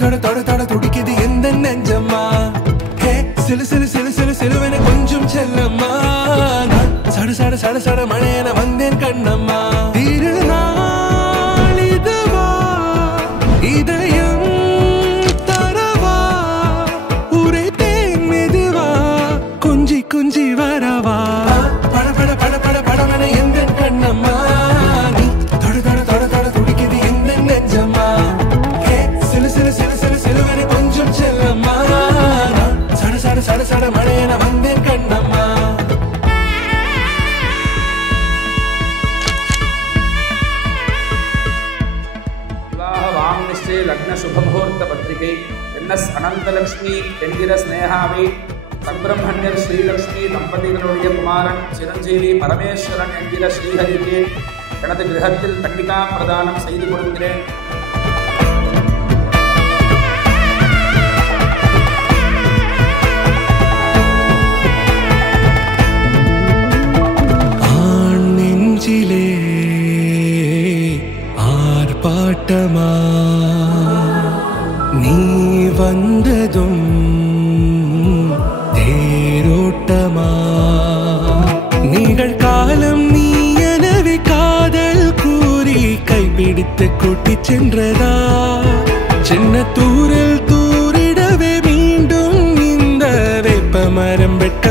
தொட தொட தொட துடிக்குது எந்த நெஞ்சம்மா ஹே சிலு சிலு சிலு சிலு சிலுவென கொஞ்சம் செல்லம்மா சட சட சட சட மழையென வந்தேன் கண்ணம்மா திருநாள் இதுவா இதயம் தரவா உரைத்தேன் மெதுவா கொஞ்சி கொஞ்சி வரவா பட பட பட பட படவென எந்த கண்ணம்மா நீ தொட தொட தொட தொட துடிக்குது எந்த நெஞ்சம்மா ஹே சிலு சிலு சிலு சிலு சிலுவென கொஞ்சம் செல்லம்மா சட சட சட சட மழையென வந்தேன் கண்ணம்மா लग्न शुभमुहूर्त पत्रिके एन्एस अनंतलक्ष्मी एंडिर स्नेहावी संब्रह्मण्यर श्रीलक्ष्मी दंपतिகளுடைய குமாரன் சிரஞ்சீவி பரமேஸ்வரன் என்கிற ஸ்ரீஹரிக்கு எனது கிரகத்தில் கன்னிகா பிரதானம் செய்து கொடுக்கிறேன். ஆண் நெஞ்சிலே ஆர்ப்பாட்டமா நீ வந்ததும் தேரோட்டமா நிகழ்காலம் நீ எனவே காதல் கூறி கைப்பிடித்து கூட்டிச் சென்றதா சின்ன தூரல் தூரிடவே மீண்டும் இந்த வேப்ப மரம் வெட்ட